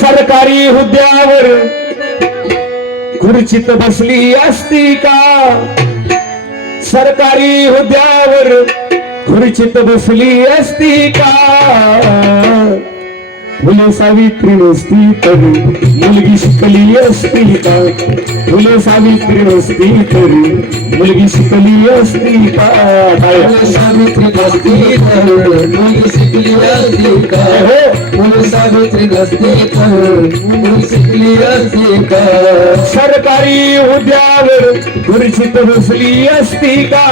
सरकारी हुद्द्यावर खुर्चीत बसली असती का? सरकारी हुद्द्यावर खुर्चीत बसली असती का? फुले सावित्री नसती तर मुलगी शिकली असती का? फुले सावित्री नसती तर मुलगी शिकली असती का? फुले सावित्री नसती तर मुलगी शिकली असती का? फुले सावित्री नसती तर मुलगी शिकली असती का? सरकारी हुद्द्यावर खुर्चीत बसली असती का?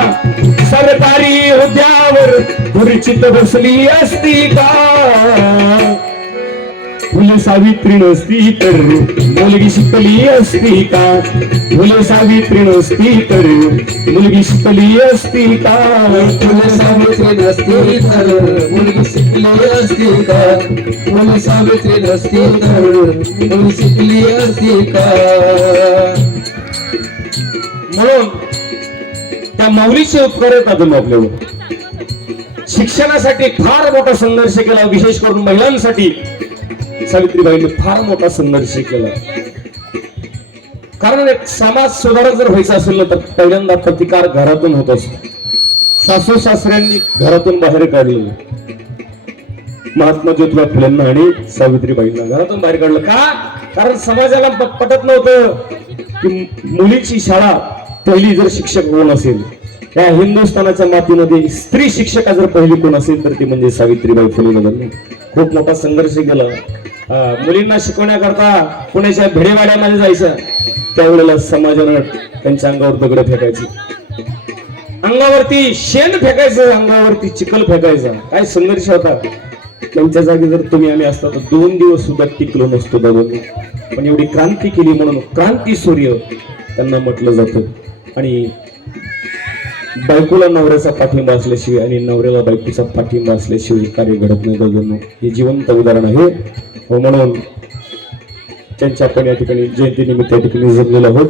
सरकारी हुद्द्यावर खुर्चीत बसली असती का? फुले सावित्री नसती तर मुलगी शिकली असती का? फुले सावित्री नसती तर मुलगी शिकली असती का? फुले सावित्री नसती तर मुलगी शिकली असती का? फुले सावित्री नसती तर मुलगी शिकली असती का? म्हणून त्या माऊलीचे उपकार येतात आपल्यावर. शिक्षणासाठी फार मोठा संघर्ष केला, विशेष करून महिलांसाठी सावित्रीबाईंनी फार मोठा संघर्ष केला. कारण एक समाज सुधारक जर व्हायचा असेल ना तर पहिल्यांदा प्रतिकार घरातून होत असतो. सासू सासऱ्यांनी घरातून बाहेर काढलेलं महात्मा ज्योतिबा फुलेंना आणि सावित्रीबाईंना घरातून बाहेर काढलं का? कारण समाजाला पटत नव्हतं की मुलीची शाळा पहिली जर शिक्षक कोण असेल या हिंदुस्थानाच्या मातीमध्ये स्त्री शिक्षका जर पहिली कोण असेल तर ती म्हणजे सावित्रीबाई फुले. बदलली खूप मोठा संघर्ष केला. मुलींना शिकवण्याकरता पुण्याच्या भिडेवाड्यामध्ये जायचं. त्यावेळेला समाजानं त्यांच्या अंगावर दगड फेकायची, अंगावरती शेण फेकायचं, अंगावरती चिखल फेकायचा. काय संघर्ष होता. त्यांच्या जागी जर तुम्ही आम्ही असता तर 2 दिवस सुद्धा टिकलो नसतो दादांनी. पण एवढी क्रांती केली म्हणून क्रांती सूर्य त्यांना म्हटलं जातं. आणि बायकोला नवऱ्याचा पाठिंबा असल्याशिवाय आणि नवऱ्याला बायकोचा पाठिंबा असल्याशिवाय कार्य घडत नाही दादांनो. हे जिवंत उदाहरण आहे. म्हणून त्यांच्या आपण या ठिकाणी जयंतीनिमित्त या ठिकाणी जमलेलो आहोत.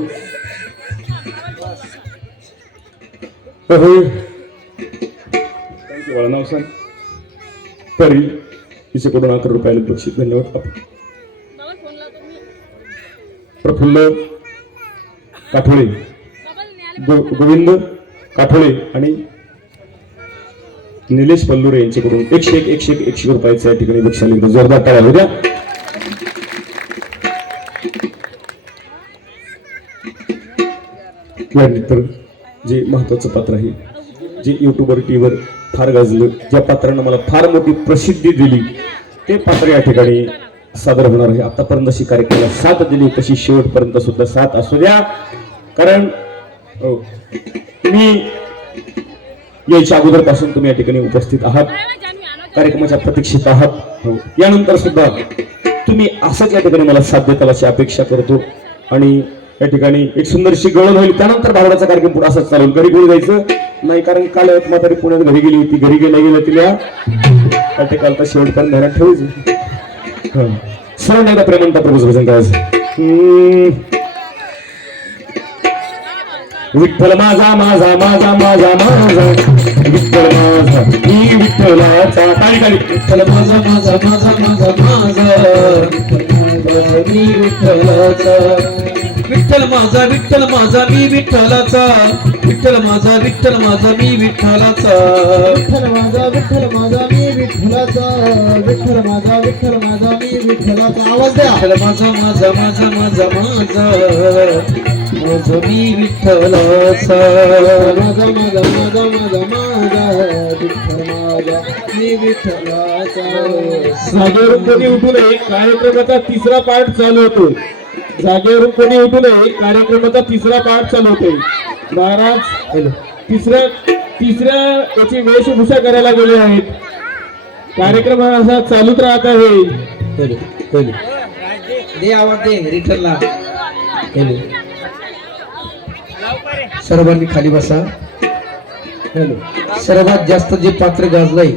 थँक्यू बाळा. नाव सांग. परी तिच्याकडून 11 रुपयाला बक्षीस. धन्यवाद. प्रफुल्ल काठोळे, गोविंद काठोळे आणि निलेश पल्लुरे यांच्याकडून 101 रुपयाचा या ठिकाणी बक्षीस लिहिलं. जोरदार टाळ्या होऊ द्या. यानंतर जे महत्वाचं पात्र आहे, जे युट्यूबवर टीव्हीवर फार गाजलं, ज्या पात्रानं मला फार मोठी प्रसिद्धी दिली ते पात्र या ठिकाणी सादर होणार आहे. आतापर्यंत अशी कार्यक्रमाला साथ दिली तशी शेवटपर्यंत सुद्धा साथ असू द्या. कारण मी याच्या अगोदर पासून तुम्ही या ठिकाणी उपस्थित आहात, कार्यक्रमाच्या प्रतीक्षेत आहात. यानंतर सुद्धा तुम्ही असंच या ठिकाणी मला साथ देताल अशी अपेक्षा करतो. आणि या ठिकाणी एक सुंदरशी गळण होईल. त्यानंतर भारुडाचा कार्यक्रम पुढे असंच चालू. घरी कोणी जायचं नाही, कारण काल म्हातारी पुण्यात घरी गेली होती. घरी गेल्या तिला त्या ठिकाणचा शेवटपर्यंत ध्यानात ठेवायचं. सर्व नाही प्रेमांता प्रभूच भजन करायचं. विठ्ठल माझा माझा माझा माझा माझा विठ्ठल माझा मी विठ्ठलाचा. विठ्ठल माझा माझा माझा माझा माझा मी विठ्ठलाचा. विठ्ठल माझा मी विठ्ठलाचा. विठ्ठल माझा मी विठ्ठलाचा. विठ्ठल माझा मी विठ्ठलाचा. विठ्ठल माझा मी विठ्ठलाचा. आवाज द्या. विठ्ठल माझा माझा माझा माझा माझा माझा मी विठ्ठलाचा. माझा माझा माझा माझा माझा विठ्ठल माझा मी विठ्ठलाचा. जागेवरून कोणी उठू नये, कार्यक्रमाचा तिसरा पार्ट चालू होतो. जागेवरून कोणी उठू नये, कार्यक्रमाचा तिसरा पार्ट चालू होतोय. महाराज तिसऱ्या याची वेशभूषा करायला गेले आहेत. कार्यक्रम असा चालूच राहत आहे. दे आवाज दे रिटर्नला. सर्वांनी खाली बसा. सर्वात जास्त जे पात्र गाजलंय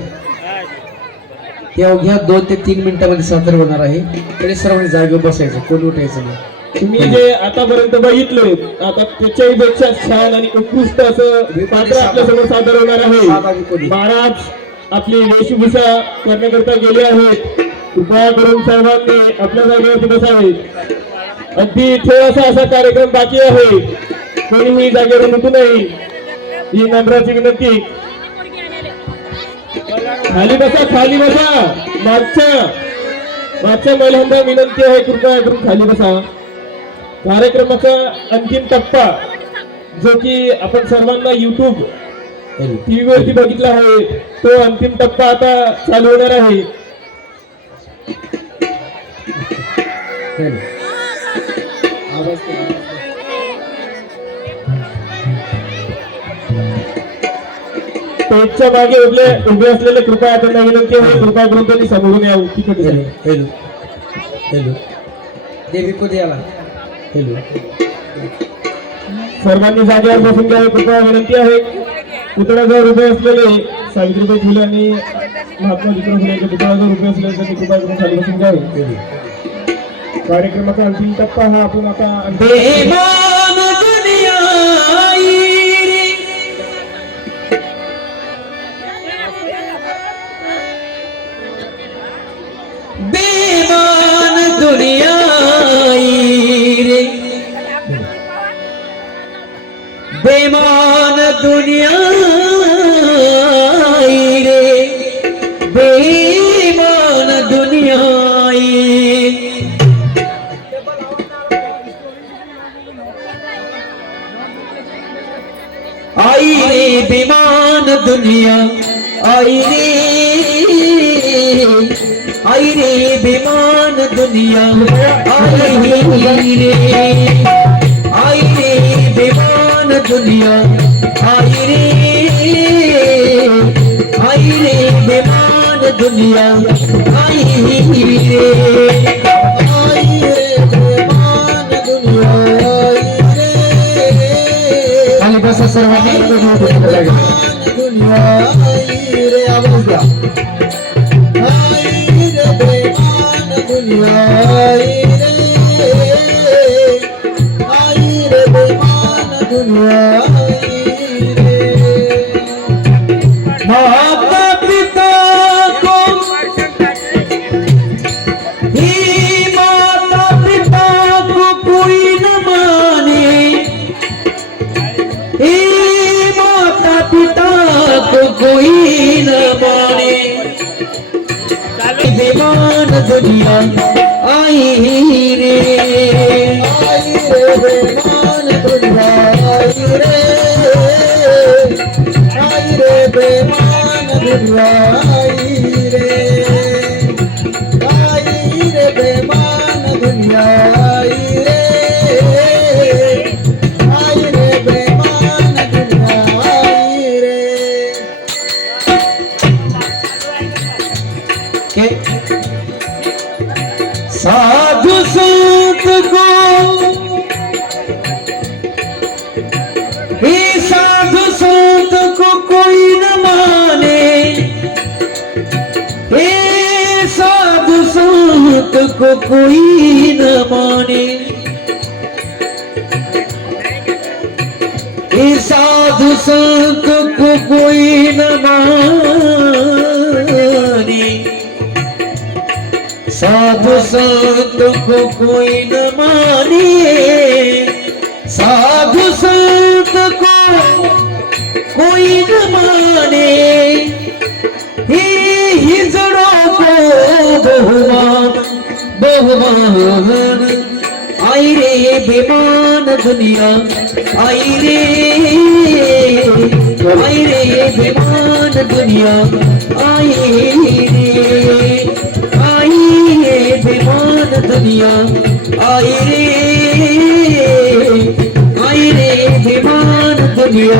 ते अवघ्या 2 ते 3 मिनिटांमध्ये सादर होणार आहे. तरी सर्वांनी जागेवर बसायचं, कोणी उठायचं नाही. तुम्ही जे आतापर्यंत बघितले आता त्याच्याही पेक्षा छान आणि उत्कृष्ट असं पात्र आपल्या समोर सादर होणार आहे. महाराज आपली वेशभूषा करण्याकरता गेले आहेत. कृपया करून सर्वांनी आपल्या जागेवरती बसावे. अगदी थोडासा असा कार्यक्रम बाकी आहे, कोणीही जागेवर उठू नये ही नम्राची विनंती. खाली बसा, खाली बसा. मागच्या महिलांना विनंती आहे, कृपया करून खाली बसा. कार्यक्रमाचा अंतिम टप्पा जो की आपण सर्वांना YouTube टीव्ही वरती बघितला आहे, तो अंतिम टप्पा आता चालू होणार आहे. स्टेजच्या मागे उभे असलेले कृपया त्यांना विनंती आहे, कृपया करून त्यांनी समोरून यावं. तिकडे हेलो हेलो देवी को द्याला हेलो सर्वांनी जागेवर बसून घ्यावे, कृपया विनंती आहे. पुतळ्याजवळ उभे असलेले सावित्रीबाई फुले आणि महात्मा ज्योतिराव फुले यांच्या पुतळ्याजवळ उभे असलेले त्यांनी कृपया करून खाली बसून घ्यावे. कार्यक्रमाचा अंतिम टप्पा हा आपण आता बेमान दुनिया आई रे बेमान दुनिया आई रे बेमान दुनिया आई रे बेमान दुनिया आई आई रे बेमान दुनिया आई रे बेमान दुनिया आई रे बेमान दुनिया आई रे बेमान दुनिया आई रे बस सर्वांनी दुनिया आई रे आवाज द्या. आई रे बेमान दुनिया आई रे बेमान दुनिया आई रे. माता पिता को ही माता पिता को कोई न माने हे माता पिता को कोई न माने बेमान दुनिया आई रे बेमान दुनिया आई रे बेमान दुनिया आई रे बेमान दुनिया आई रे बेमान दुनिया आई रे. साधु संत को हे साधु संत को कोई न माने हे साधु संत को कोई न माने हे साधु संत को कोई न माने साधु संत को कोई न माने साधु संत को कोई न माने हे हिजड़ों को बहुमान आई रे बेमान दुनिया आई रे बेमान दुनिया आई रे बेमान दुनिया आई रे बेमान दुनिया आई रे बेमान दुनिया आई रे बेमान दुनिया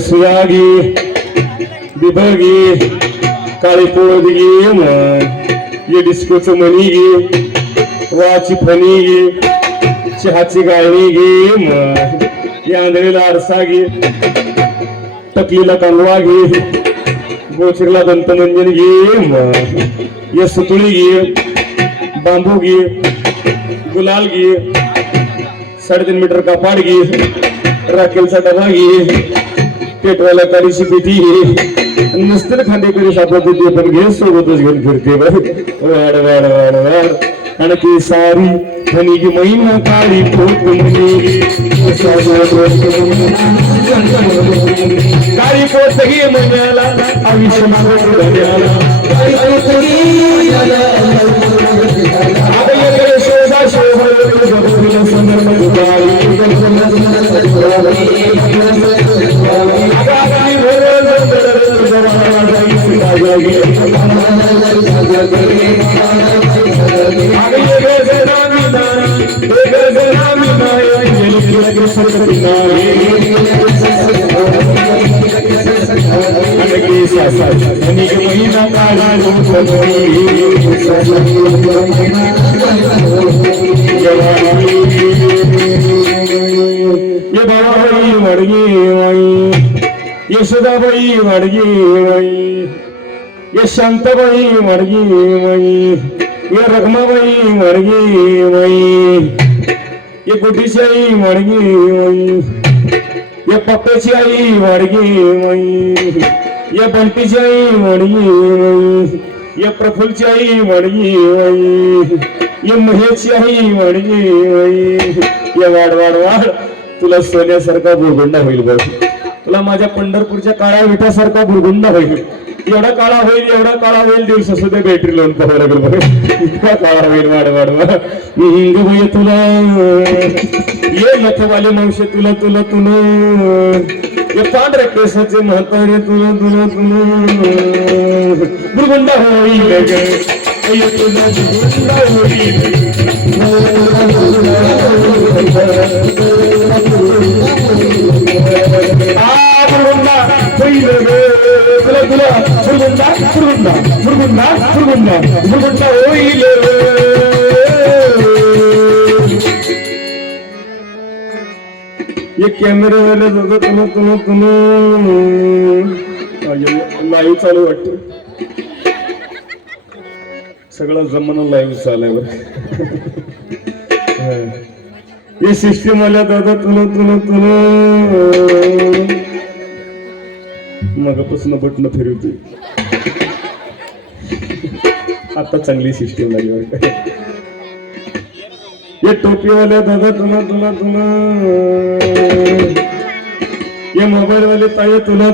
सुयागी बिबगी काळी पोळगी ये डिस्कोच मनी गे वाची फणी गे चहाची गाळणी गे या आंधळीला आरसा गे टकलीला कंगवा गे गोचिरला दंतमंजन गे ये सुतुळी गे बांबू गे गुलाल गे 3.5 मीटर का पाड गे राखेलचा डबा घे पेटवायला काळीची पेटी घे नसतं खांदेकरी सापडते ते पण घे सोबतच घेऊन फिरते वाड वाड वाड वाड आणखी सारी धनी की महिना काळी पोट काळी पोट घे महिन्याला आयुष्य शोधा महिना काळा ये बाबाई वडगी वाई यशोदाबाई वडगी वाई ये शांताबाई वडगी वाई ये रखमाबाई वडगी वाई ये गुड्डीची आई वडगी वाई ये पप्प्याची आई वडगी वाई ये बंटीची आई वडगी वाई ये प्रफुलची आई वडगी वाई ये महेशची आई वडगी वाई ये वाड वाड वाड तुला सोन्यासारखा भुरगुंडा होईल बघ तुला माझ्या पंढरपूरच्या काळ्या विठासारखा भुरगुंडा होईल एवढा काळा होईल दिवस सुद्धा बॅटरी लावून पाहावं लागेल बघ इतका काळा होईल वाड वाड वाड भैया तुला ये नथवाले मावशे तुला तुला तुला ये पांढऱ्या केसाचे म्हातारे तुला तुला तुला भुरगुंडा होईल ग ये तुला भुरगुंडा होईल ये कॅमेरावाला दादा तुला लाईव्ह चालू वाटतं सगळा जमाना लाईव्ह चालायवर ये सिस्टीम आल्या दादा तुला मगापासून बटन फिरवते आता चांगली सिस्टीम लागली वाटत ये टोपीवाल्या दादा तुला ये मोबाईल वाले ताई तुला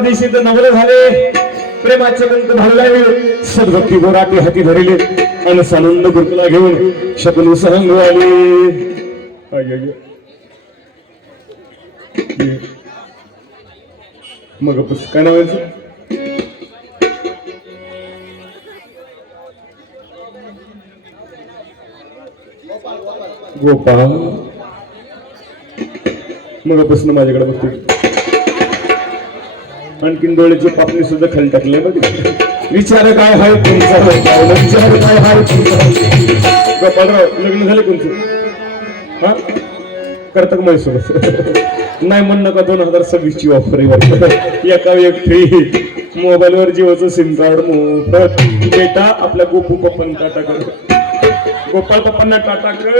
देशीत नवले झाले प्रेमाचे गंत भरलावे सद्भक्ती गोराटी हाती धरले आणि सानंद गुरुकुला घेऊन शकुनी सरंग आले मग काय नावायचं गोपाळ मगापासून माझ्याकडे बघते आणखीन डोळ्याची पापणी सुद्धा खाली टाकले बघ विचार काय हाय तुमचा विचार काय हाय तुमचा गोपाळराव लग्न झाले तुमचं हा करता का माझ्यासोबत नाही म्हण नका 2026 ची ऑफर आहे एका व्यक्ती मोबाईल वर जिओचं सिम कार्ड मोफत बेटा आपल्या गोपू पप्पांना टाटा कर गोपाळ पप्पांना टाटा कर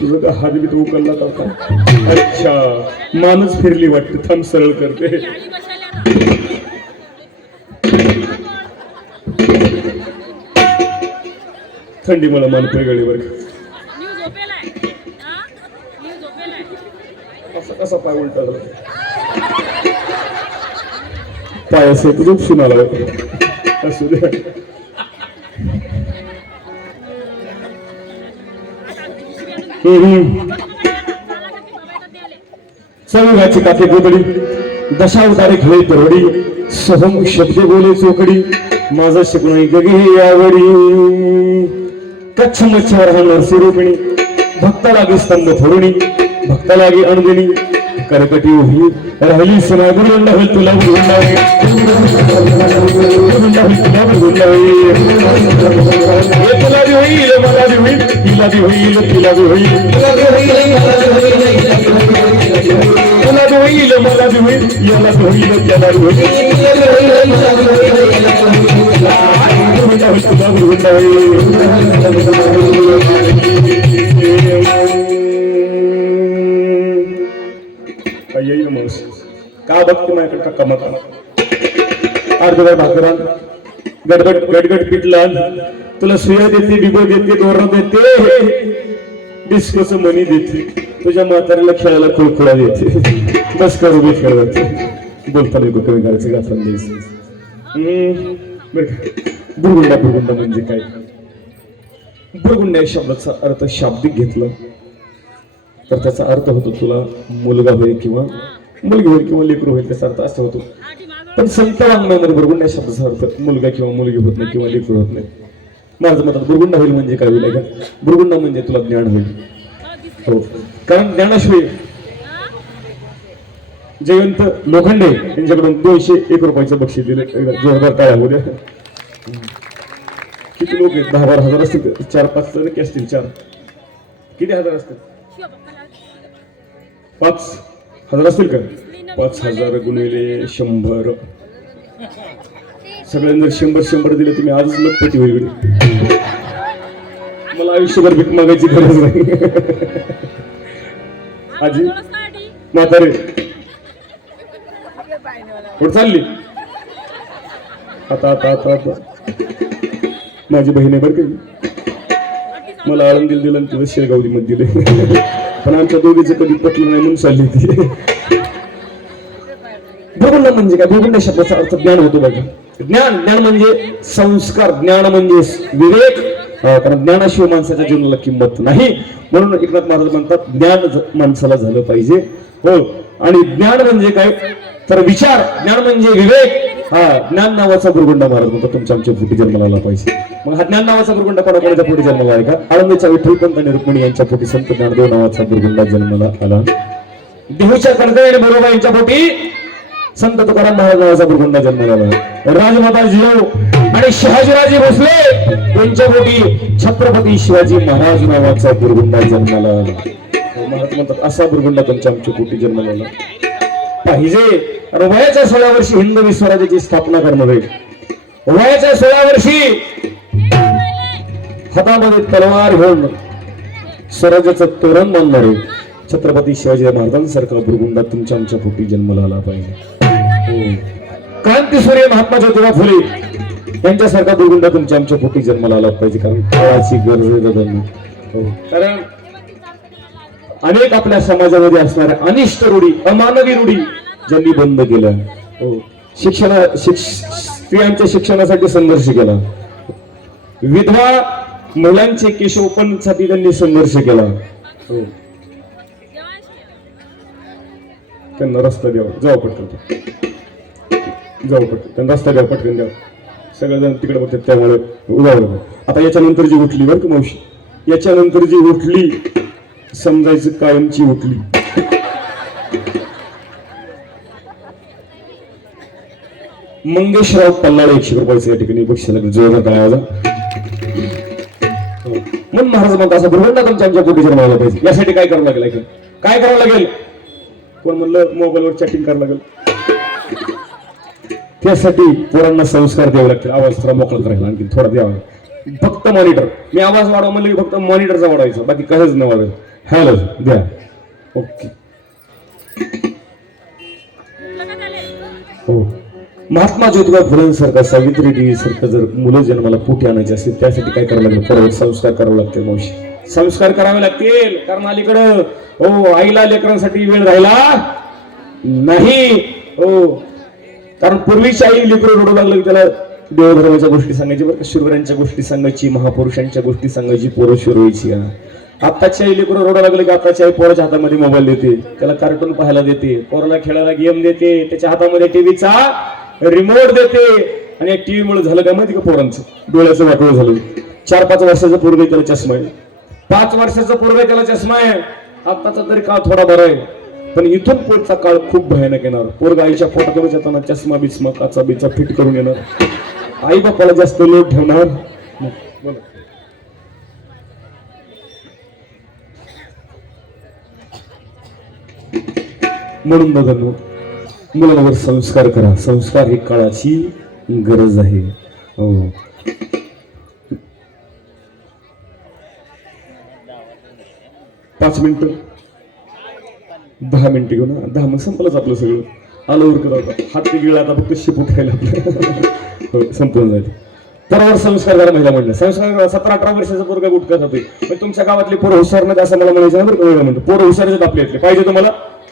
तुझं का हात बी तू उकलला का अच्छा माणूस फिरली वाटते थांब सरळ करते थंडी मला मानतोय गळीवर असा कसा पाय उलटा पाय असे तुझं सुनाला असू दे संघाची काठी गोदडी दशावतारे खेळे तरवडी सोहम शब्द बोले चोकडी माझा शिकणाई गगी आवडी कच्छ मच्छवर हा नरसी रोपिणी भक्ता लागे स्तंभ थोरुणी भक्ता लागे अणगणी करकटी उभी राहिली सना गुरुंडा होईल तुला गुरुंडा तुला बी होईल मला बी होईल तिला बी होईल तिला बी होईल तुला बी होईल मला बी होईल याला बी होईल त्याला बी होईल गुरुंडा होईल तुला गुरुंडा होईल माणूस का बघते माझ्याकडे का कमत अर्धभर भाकरान गडगड पिटला तुला सुया देते बिगो देते दोरा देते डिस्कोच मनी देते तुझ्या म्हाताऱ्याला खेळायला खुळखुळा देते बस करू बी खेळत बोलताना कमी करायचं गाथान द्यायचं बुरगुंडा म्हणजे काय बुरगुंडा या शब्दाचा अर्थ शाब्दिक घेतला तर त्याचा अर्थ होतो तुला मुलगा होईल किंवा मुलगी होईल किंवा लेकरू होईल त्याचा अर्थ असा होतो पण संत वाङ्मयामध्ये बुरगुंडा शब्दाचा अर्थ मुलगा किंवा मुलगी होत नाही किंवा लेकरू होत नाही माझं मतात बुरगुंडा होईल म्हणजे काय होईल का बुरगुंडा म्हणजे तुला ज्ञान होईल हो कारण ज्ञानाशिवाय जयंत लोखंडे यांच्याकडून 201 रुपयाचं बक्षीस दिले जोरदार टाळ्या होऊ द्या किती लोक आहेत 10-12 हजार असतील 4-5 जण की असतील 4 किती हजार असतील 5,000 असतील का 5,000 गुणिले 100 सगळ्यांना 100 दिले तुम्ही आजच लखपती होईल मला आयुष्यभर भीक मागायची गरज नाही आजी म्हातारे कुठं चालली आता माझी बहीण आहे बरं का मला आळंदीला दिलं आणि तुझं शेगावलीमध्ये दिले पण आमच्या दोघीचं कधी पटलं नाही म्हणून चालली ती भूगुंड म्हणजे काय भूगुंड शब्दाचा अर्थ ज्ञान होतो बघा ज्ञान म्हणजे संस्कार ज्ञान म्हणजे विवेक कारण ज्ञानाशिवाय माणसाच्या जीवनाला किंमत नाही म्हणून एकनाथ महाराज म्हणतात ज्ञान माणसाला झालं पाहिजे हो आणि ज्ञान म्हणजे काय तर विचार ज्ञान म्हणजे विवेक हा ज्ञान नावाचा गुरुगुंडा महाराज म्हणतो तुमच्या आमच्या पोटी जन्माला आला पाहिजे. मग हा ज्ञान नावाचा गुरुगुंडा कोणाकोणाच्या पोटी जन्माला आहे का? आळंदीच्या विठ्ठलपंत आणि रुक्मिणी यांच्या पोटी संत ज्ञानदेव नावाचा गुरुगुंडा जन्माला आला. देहूच्या कणकवली आणि बरोबा यांच्या पोटी संत तुकाराम महाराज नावाचा गुरुगुंडा जन्माला आला. राजमाता जिजाऊ आणि शहाजीराजे भोसले यांच्या पोटी छत्रपती शिवाजी महाराज नावाचा गुरुगुंडा जन्माला आला. महाराज म्हणतात असा गुरुगुंडा तुमच्या आमच्या पोटी जन्माला आला पाहिजे. आणि वयाच्या 16 वर्षी हिंदवी स्वराज्याची स्थापना करणार आहे. वयाच्या 16 वर्षी हातामध्ये तलवार घेऊन स्वराज्याचं तोरण बांधणार आहे छत्रपती शिवाजी महाराजांसारखा गुरुगुंडा तुमच्या आमच्या पोटी जन्माला आला पाहिजे. क्रांतीसूर्य महात्मा ज्योतिबा फुले यांच्यासारखा गुरुगुंडा तुमच्या आमच्या पोटी जन्माला आला पाहिजे. कारण काळाची गरज आहे दादांनो. कारण अनेक आपल्या समाजामध्ये असणाऱ्या अनिष्ट रूढी अमानवी रूढी ज्यांनी बंद केल्या. स्त्रियांच्या शिक्षणासाठी संघर्ष केला. विधवा महिलांचे केशवपणासाठी त्यांनी संघर्ष केला. त्यांना रस्ता द्यावा. जाऊ पटकन त्यांना रस्ता द्यावा पटकन द्यावा. सगळेजण तिकडे बघतात त्यामुळे उभा. आता याच्यानंतर जी उठली बरं का मावशी, याच्यानंतर जी उठली समजायचं कायमची उठली. मंगेशराव पल्लाळे 100 रुपयाचं या ठिकाणी बक्षीस जोरदार टाळ्या. म्हणून महाराज म्हणतात असं गुरुगुंडा तुमच्या आमच्या पोटी जन्माला पाहिजे. यासाठी काय करावं लागेल? काय करावं लागेल? कोण म्हणलं मोबाईलवर चॅटिंग करावं लागेल. त्यासाठी पोरांना संस्कार द्यावे लागतील. आवाज थोडा मोकळा करायला आणखी थोडा द्यावा. फक्त मॉनिटर. मी आवाज वाढवा म्हणलं की फक्त मॉनिटरचा वाढवायचा, बाकी काहीच नाही वाढवायचं. हॅलो द्या. ओके. हो. महात्मा ज्योतिबा फुलेंसारखा सावित्री देवी सारखं जर मुलं जन्माला पोटी आणायची असतील त्यासाठी काय करावं लागेल? परत संस्कार करावे लागतील मावशी. संस्कार करावे लागतील. कारण अलीकडं हो आईला लेकरांसाठी वेळ राहिला नाही. हो कारण पूर्वीची आई लेकरं रडू लागलं की त्याला देवधर्माच्या गोष्टी सांगायची, बरं शूरवीरांच्या गोष्टी सांगायची, महापुरुषांच्या गोष्टी सांगायची, पोरं शिरवायची. आत्ताची आई लेकरं रडू लागलं की आत्ताची आई पोराच्या हातामध्ये मोबाईल देते, त्याला कार्टून पाहायला देते, पोराला खेळायला गेम देते, त्याच्या हातामध्ये टीव्हीचा रिमोट देते. आणि टीव्हीमुळे झालं काय माहिती का? पोरांचं डोळ्याचं वाटोळ झालं. 4-5 वर्षाचं पोरग त्याला चष्मा आहे. 5 वर्षाचं पोरग त्याला चष्मा आहे. आत्ताचा तरी काळ थोडा बरा आहे, पण इथून पुढचा काळ खूप भयानक येणार. पोरग आईच्या पोटातून जाताना चष्मा बिस्मा काचा बिचा फिट करून येणार. आई बापाला जास्त लोट ठेवणार. म्हणून बघा मुलांवर संस्कार करा. संस्कार ही काळाची गरज आहे. हो 5 मिनिटं 10 मिनिटं घेऊ ना. 10 मग संपलंच आपलं सगळं. आलं उरकत होता हात ते गिळा. आता फक्त शिपूट खायला आपलं संपून जाईल. पोरावर संस्कार करा. महिला म्हणलं संस्कार. 17-18 वर्षाचा पोरगा गुटखा खातोय. पण तुमच्या गावातली पोरं हुशार नाही असं मला म्हणायचं नाही बरं का? म्हणतो पोरं हुशार आहेत आपले इथले. पाहिजे तुम्हाला?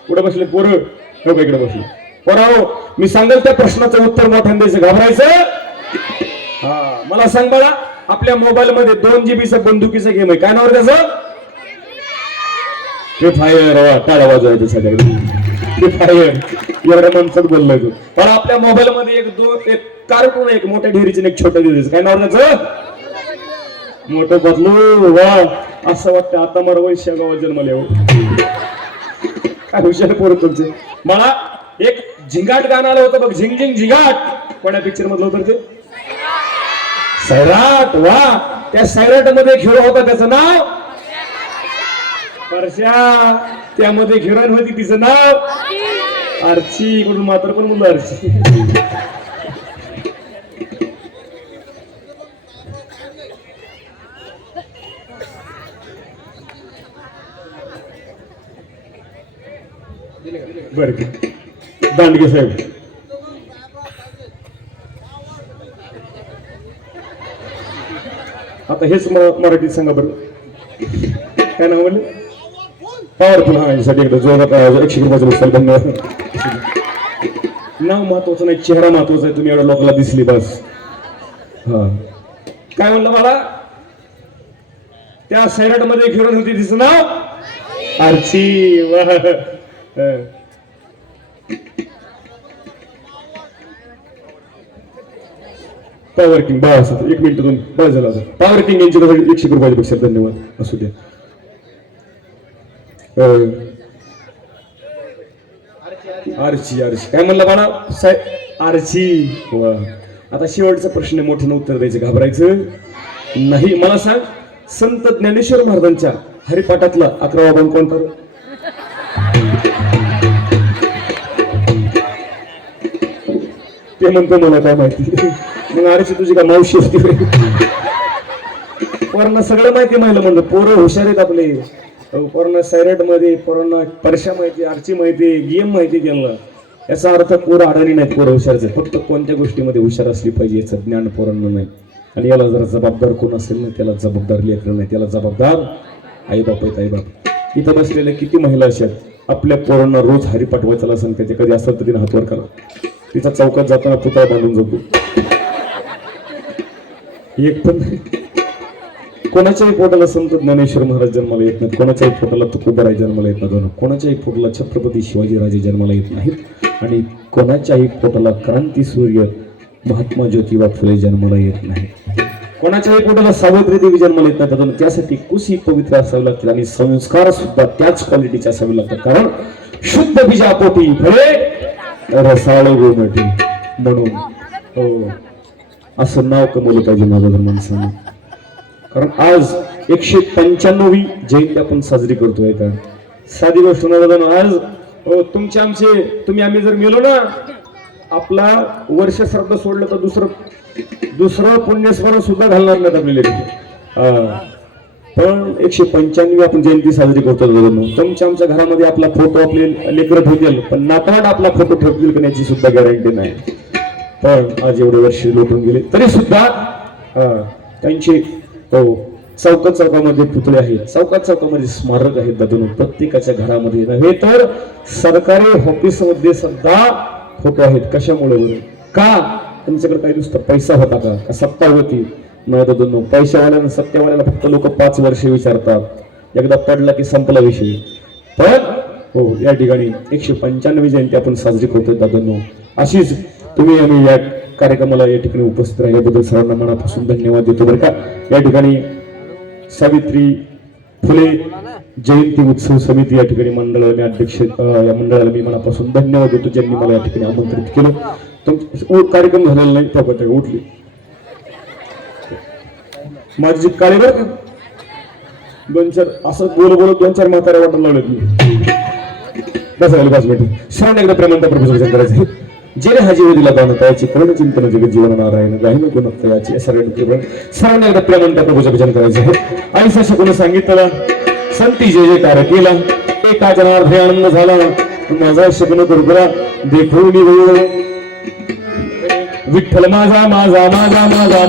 कुठे बसले पोरं? हो का इकडे बसले पोराव. मी सांगेल त्या प्रश्नाचं उत्तर मोठ्यानं द्यायचं. घाबरायचं? हा मला सांग बघा. आपल्या मोबाईल मध्ये 2 GB बंदुकीचा गेम आहे. काय नाव त्याचं? Free fire. टाळा वाजवायचं सगळ्या. फ्री फायर एवढ्या माणसात बोललोय तू. पण आपल्या मोबाईल मध्ये एक कार्टून, एक मोठ्या ढेरीचं एक छोट्या ढेरीचं. काय नाव त्याचं? मोठं बदलू. वा असं वाटतं आता मला वैश्या गावात जन्माला येऊ. काय हुशार पोरं तुमचे. मला एक झिंगाट गाणं आलं होतं बघ. झिंग झिंग झिंगाट. कोणत्या पिक्चर मधलं होतं ते? सैराट. वा त्या सैराट मध्ये एक हिरो होता त्याचं नाव परश्या. त्यामध्ये हिरोईन होती तिचं नाव आर्ची. म्हणून मात्र पण मुलं आर्ची. बरं दांडगे साहेब. आता हेच मराठीत सांगा बरं. काय नाव म्हणले? पॉवरफुल. हा यासाठी एकदा जोरात 100 रुपयाचं बसताल. धन्यवाद. नाव महत्वाचं नाही, चेहरा महत्वाचा आहे. तुम्ही एवढ्या लोकांना दिसली बस. हा काय म्हणलं मला? त्या सैराट मध्ये एक हिरोईन होती तिचं नाव आर्ची. वा पॉवर किंग बस एक मिनिट दोन बस झाला पॉवर किंग यांची 100 रुपयापेक्षा धन्यवाद असू द्या. आरची काय म्हणला बाळा साहेब आरची वा. आता शेवटचा प्रश्न मोठ्यानं उत्तर द्यायचं घाबरायचं नाही. मला सांग संत ज्ञानेश्वर महाराजांच्या हरिपाठातला 11वा भाग कोणता? ते म्हणतो मला काय माहिती. मग आरची तुझी का मावशी होती? पोरांना सगळं माहिती महिला म्हणलं पोरं हुशार आहेत आपले. पोरांना सायरेट मध्ये पोरांना परशा माहिती आरची माहिती गेम माहिती त्यांना. याचा अर्थ पोरं अडाणी नाहीत पोरं हुशारच आहेत. फक्त कोणत्या गोष्टीमध्ये हुशार असली पाहिजे याचं ज्ञान पोरांना नाही. आणि याला जरा जबाबदार कोण असेल ना त्याला जबाबदार लेकरं नाही त्याला जबाबदार आई बाप आहेत. आई बाप इथं बसलेल्या किती महिला अशा आपल्या पोरांना रोज हरिपाठ वाचायला सांगते. ते कधी असतात तर तिने हातवर करा. तिचा चौकात जाताना पुतळा बांधून जातो. एक पण कोणाच्याही पोटाला संत ज्ञानेश्वर महाराज जन्माला येत नाहीत. कोणाच्याही पोटाला तुकोबाराय जन्माला येत नाही. कोणाच्याही पोटाला छत्रपती शिवाजीराजे जन्माला येत नाहीत. आणि कोणाच्याही पोटाला क्रांती सूर्य महात्मा ज्योतिबा फुले जन्माला येत नाही. कोणाच्याही पोटाला सावित्री देवी जन्माला येत नाही. त्यासाठी कुशी पवित्र असावे लागतील आणि संस्कार सुद्धा त्याच क्वालिटीचे असावे लागतात. कारण शुद्ध बीजापोटी फळे रसाळ गोमटी म्हणून हो असं नाव कमवलं पाहिजे माझ्या माणसाने. कारण आज 195वी जयंती आपण साजरी करतोय. का साधी गोष्ट नाही. आज तुम्ही आम्ही जर मेलो ना आपला वर्ष श्राद्ध सोडलं तर दुसरं पुण्यस्मरण सुद्धा घालणार नाहीत आपले. पण 195 आपण जयंती साजरी करतो. तुमच्या आमच्या घरामध्ये आपला फोटो आपले लेकरं ठेवतील पण नातवंड आपला फोटो ठेवतील का याची सुद्धा गॅरंटी नाही. पण आज एवढे वर्ष लोटून गेले तरी सुद्धा त्यांचे चौकामध्ये पुतळे आहेत. चौकामध्ये स्मारक आहेत. दादून प्रत्येकाच्या घरामध्ये नव्हे तर सरकारी ऑफिसमध्ये सुद्धा फोटो आहेत. कशामुळे बरं? का त्यांच्याकडे काही नुसतं पैसा होता का सत्ता होती? नाही दादून पैशावाल्यांना सत्तेवाल्यांना फक्त लोक 5 वर्ष विचारतात. एकदा पडला की संपला विषय. पण हो या ठिकाणी 195 जयंती आपण साजरी करतोय दादूंनो. अशीच तुम्ही आणि या कार्यक्रमाला या ठिकाणी उपस्थित राहिल्याबद्दल सर्वांना मनापासून धन्यवाद देतो बरं का. या ठिकाणी सावित्री फुले जयंती उत्सव समिती या ठिकाणी मंडळाने अध्यक्ष या मंडळाला मी मनापासून धन्यवाद देतो ज्यांनी मला या ठिकाणी आमंत्रित केलं. कार्यक्रम झालेला नाही त्या पट्ट्या उठली माझी जी काळी बरं का 2-4 असं बोलत 2-4 म्हाताऱ्या वाटायला लागलेत मी. बस झालं 5 मिनिट. श्रावण एकदा प्रेमांत प्रभूचं करायचं. जेणे हा जीव दिला दान त्याची करुण चिंतन जगत जीवन नारायण गायन गुणवत्ता याची सर्वांना एकदा प्रेमांत प्रभूचं भजन करायचं आहे. आणि सशा कोणी सांगितलं संती जे जे कार्य केला एका जनार्दे आनंद झाला माझा शब्द गुरुगुरा देखून विठ्ठल माझा माझा माझा माझा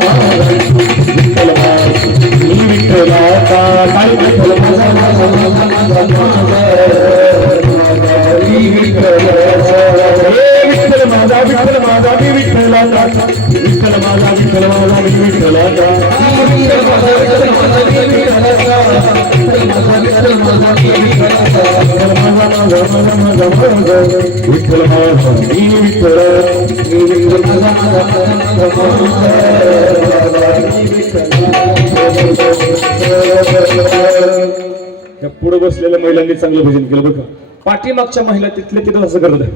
विठ्ठल विठ्ठल माझा माझा माझा विठ्ठल माझा विठ्ठल माझा मी विठ्ठलाचा विठ्ठल माझा विठ्ठल माझा मी विठ्ठलाचा विठ्ठल माझा मी त्या पुढे बसलेल्या महिलांनी चांगलं भजन केलं बघा. पाठीमागच्या महिला तिथले तिथं असं करत आहे.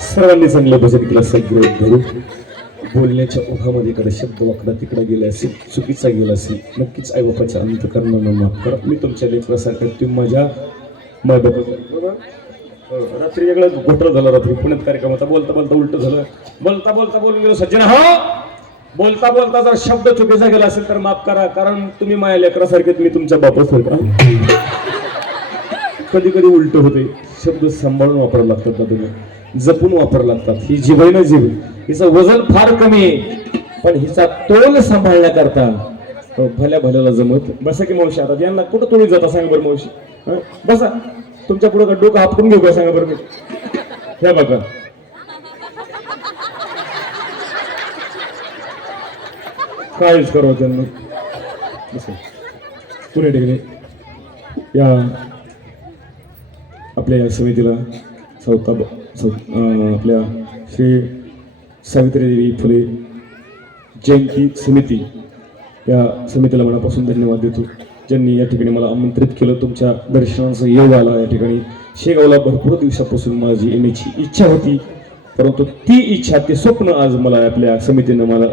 सर्वांनी चांगलं भजन केलं. सगळं धरून बोलण्याच्या ओघामध्ये एखादा शब्द वाकडा तिकडा गेला असेल चुकीचा गेला असेल नक्कीच आई बापाच्या अंतकरणानं माफ करा. मी तुमच्या लेकरासारखं तुम्ही माझ्या रात्री वेगळं घोटाळा झाला. रात्री पुण्यात कार्यक्रम होता. बोलता बोलता उलट झालं. बोलता बोलता बोलून गेलो सज्जन. हो बोलता बोलता जर शब्द चुकीचा गेला असेल तर माफ करा. कारण तुम्ही माझ्या लेकरासारखे मी तुमच्या बापासारखा. कधी कधी उलट होते. शब्द सांभाळून वापरावं लागतात दादूला. जपून वापरावं लागतात. ही जीव आहे ना जीव हिचं वजन फार कमी आहे पण हिचा तोल सांभाळण्याकरता भल्या भल्याला जमत. बसा की मावशी. आता यांना कुठं तोळी जाता सांग बरं मावशी. बसा तुमच्या पुढे डोकं आपटून घेऊ का सांगा बरं मी हे बघा काहीच करावं त्यांना पुणे टेकले या आपल्या या समितीला आपल्या श्री सावित्रीदेवी फुले जयंती समिती या समितीला मनापासून धन्यवाद देतो ज्यांनी या ठिकाणी मला आमंत्रित केलं तुमच्या दर्शनाचा योग आला या ठिकाणी शेगावला भरपूर दिवसापासून माझी येण्याची इच्छा होती परंतु ती इच्छा ते स्वप्न आज मला आपल्या समितीनं मला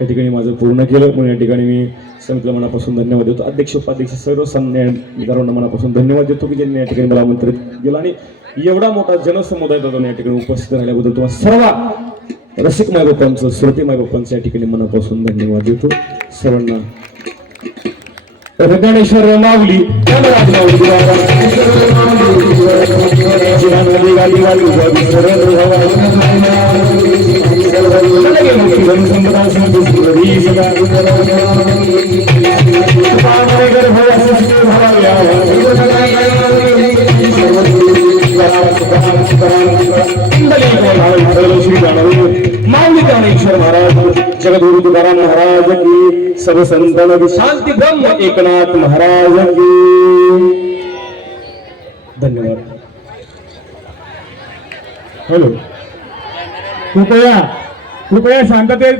या ठिकाणी माझं पूर्ण केलं म्हणून या ठिकाणी मी समितीला मनापासून धन्यवाद देतो अध्यक्ष उपाध्यक्ष सर्व सन्मानकारांना मनापासून धन्यवाद देतो की ज्यांनी या ठिकाणी मला आमंत्रित केलं आणि एवढा मोठा जनसमुदाय या ठिकाणी उपस्थित राहिल्याबद्दल तुम्हाला सर्व रसिक मायबापांचं श्रोते मायबापांचं या ठिकाणी मनापासून धन्यवाद देतो सर्वांना गणेश्वर माऊली माऊली ज्ञानेश्वर महाराज जगद्गुरु तुकाराम महाराज की सर्व संतांना की शांती ब्रह्म एकनाथ महाराज की धन्यवाद हॅलो कृपया शांततेत